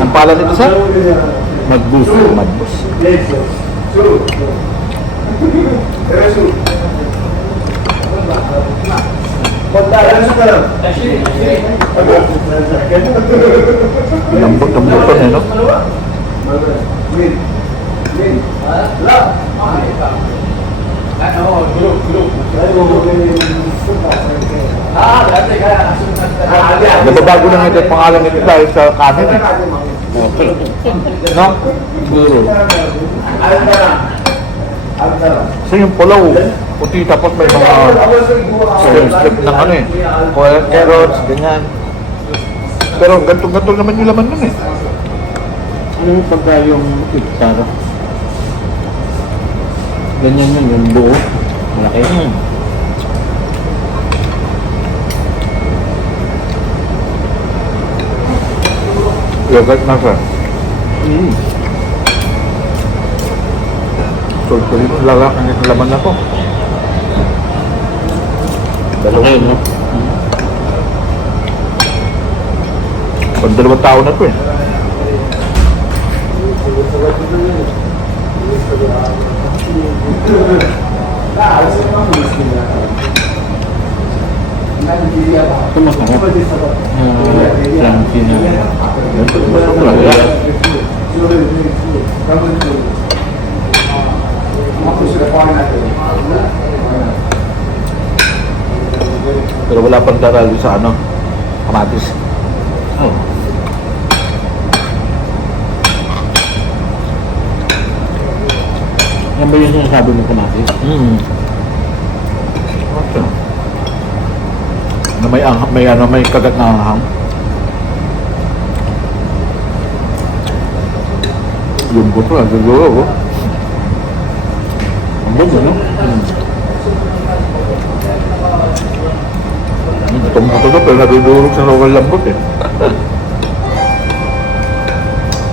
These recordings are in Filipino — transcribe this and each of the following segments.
Ang pala nito sa? Madbus. Madbus. Lambot ang buton eh, no? Nababago na nga ito yung pangalan nito dahil sa kanin eh. No? Siguro. So yung pulaw, puti tapos may mga strip ng ano eh. Carrots, ganyan. Pero ganto-ganto naman yung laman nun eh. Ano yung pagka yung iktara? Ganyan yun, yung buo. Malaki. Yogurt na siya. Tuloy mo, lalaki ng laman na to. Okay, no? Pag 2 tao na to eh. Ito masarap. Crunchy na. Masarap talaga. Pero wala pang daral sa ano, kamatis. Oh. Yan ba yung sinasabi mo kamatis? Okay. Na may kagat na anghang. Yung buto na siguro. Ang buto, no? Itong buto to pero nadudurog sa sobrang lambot eh.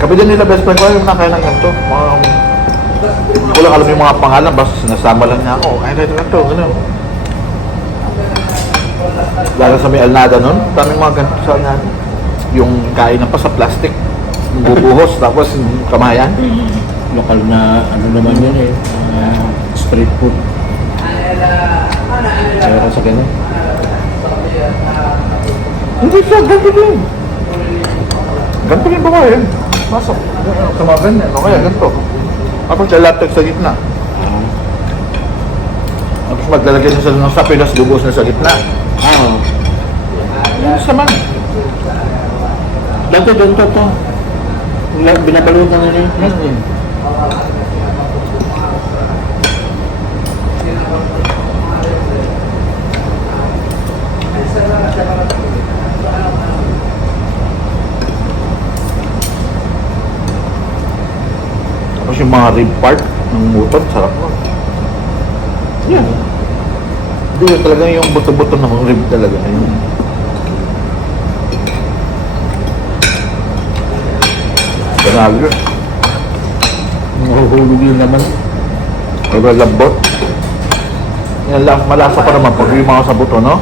Kami din nila best friend ko yung nakain ng ganito. Hindi ko lang alam yung mga pangalan, basta sinasama lang niya ako. Ay, ito lang to, gano'n. Lalo sa may Alnada nun, daming mga ganito sa natin. Yung kainan pa sa plastic, bubuhos, tapos kamayan. Lokal na ano naman yun eh. Street food. Kaya sa ganun. Hindi siya, ganito din. Ganito din ba kayo? Pasok. Sa mga ganyan, o kaya ganito. Tapos siya laptop sa gitna. Tapos maglalagay niya sa sapi, tapos lubos na sa gitna. Yan naman. Dati doon to. Binabalot na nila. Tapos yung mga rib part ng muton, sarap mo. Yan. Hindi yun talaga yung buto-buto ng rib talaga. Yun. Ganalo yun. Nahuhulog yun naman. Sobrang lambot. Yan lang, malasa pa naman pag yung mga sa buto, no?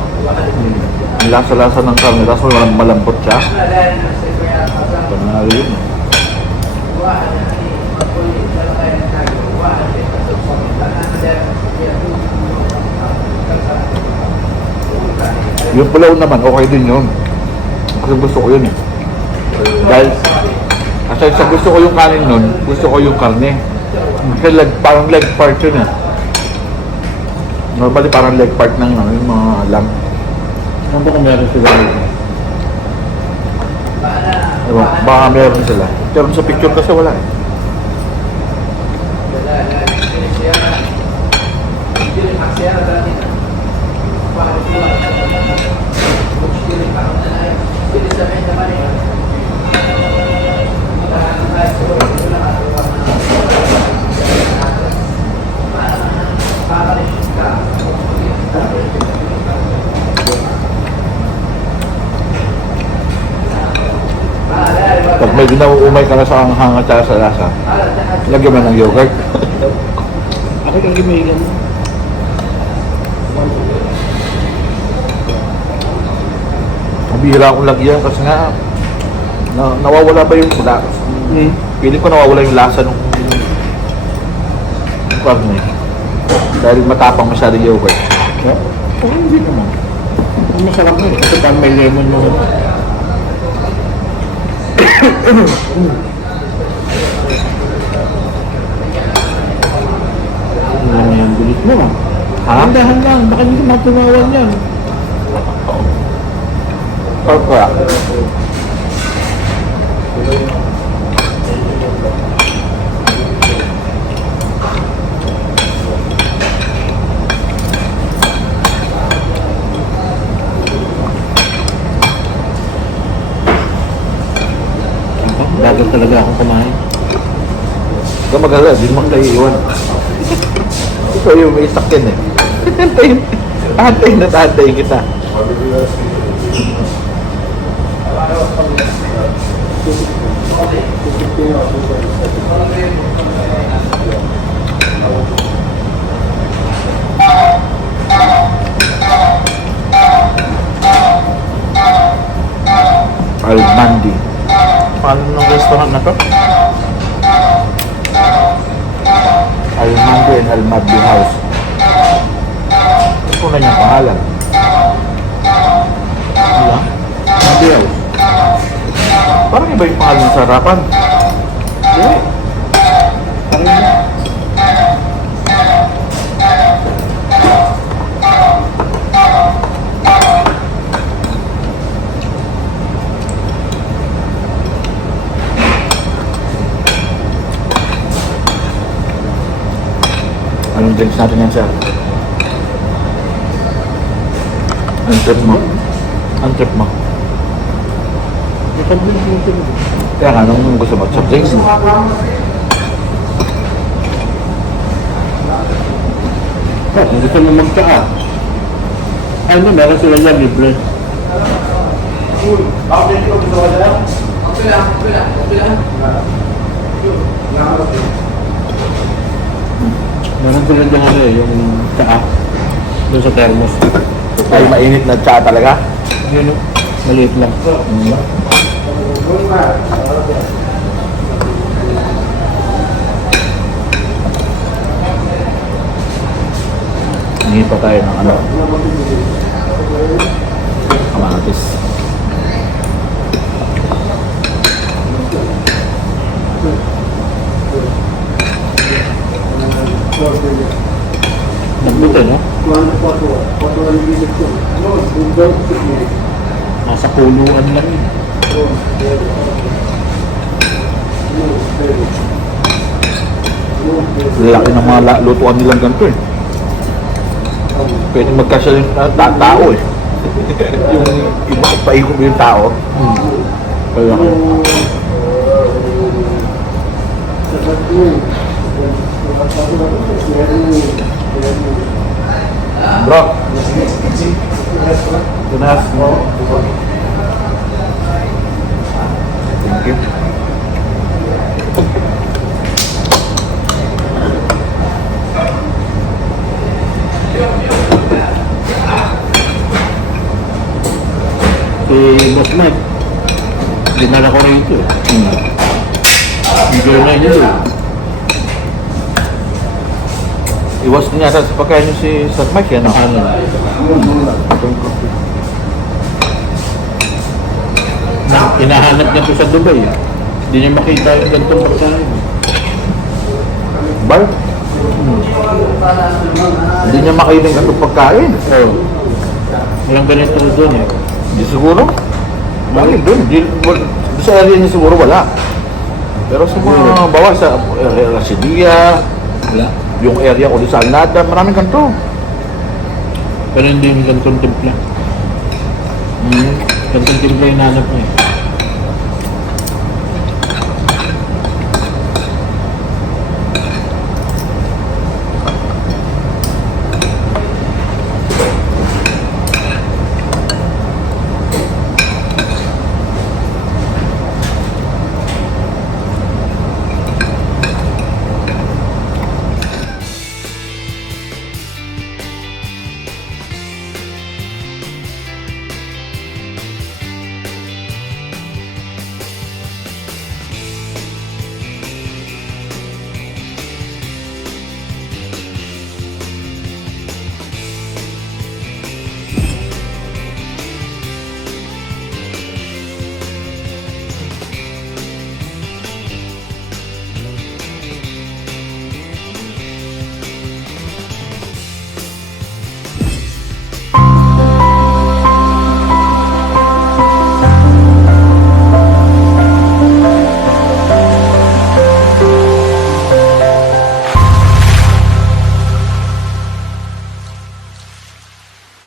Ang lasa-lasa ng karne, tapos malambot siya. Ganalo yun. Yung pulaw naman, okay din yun. Kasi gusto ko yun eh. Dahil, aside sa gusto ko yung kanin nun, gusto ko yung karne. Kasi parang leg part yun eh. Normally parang leg part ng ano, yung mga lamb. Ano ba kung meron sila dito? Ewan, baka meron sila. Pero sa picture kasi wala eh. Hindi na uumay ka na sa hanghang at saka sa lasa. Lagyan mo ng yogurt. Ako yung lumigan. Mabihira akong lagyan kasi nga nawawala ba yung pula. Piling ko nawawala yung lasa nung karne. Dahil matapang masyado yung yogurt. No? Oo, hindi naman. Ang masarap na eh. Kasi parang may lemon mo. Ano naman yung bilis mo ah. Ha? Handahan lang. Baka hindi matunawan yan. Sarap kaya. Bagal talaga akong kumain. Huwag kang mag-alala, di naman kayo iwan. Ikaw yung may sakyan eh. Antayin kita. Almandi. Paano ng restaurant na to? Almandi and Almandi House. Ito na niyang pangalan. Wala? Hindi ako. Parang iba yung pangalan sa harapan. Hindi. Parang hindi. Anong drinks natin yan, sir? Anong trip mo? Anong trip mo? Ito din yung tinig. Kaya nga, anong gusto mo? Soft drinks? Kung gusto mo magtsaka. Ano, meron sila niya libre. Meron sila dyan ano eh, yung tsaka. Doon sa thermos. Ay, mainit na tsa talaga? Yun o, maliit lang. Hingi pa tayo ng ano? Kamatis. Nagbuti, no? Nasa kuluan lang yun. Lalaki ng mga lutuan nilang ganito eh. Pwede magkasya yung tao eh. Yung iba paikot yung tao. Kaya ka. Bro. Tunas mo. Thank you. Si Boss Mike, dinala ko rito eh. Enjoy na yun eh. Iwas niya sa pagkain niyo si Sir Mike yan. Ano? Hinahanap niya po sa Dubai eh. Hindi niya makita yung gantong pagkain. Bar? Hindi niya makailing itong pagkain. Oo. Walang ganito doon eh. Hindi siguro. Bakit doon? Doon sa area niya siguro wala. Pero sa mga bawa sa Rasidia, Wala. yung area ko sa Alnada, maraming kanto. Pero hindi yung gantong timpla. Gantong timpla yung hanap niya eh.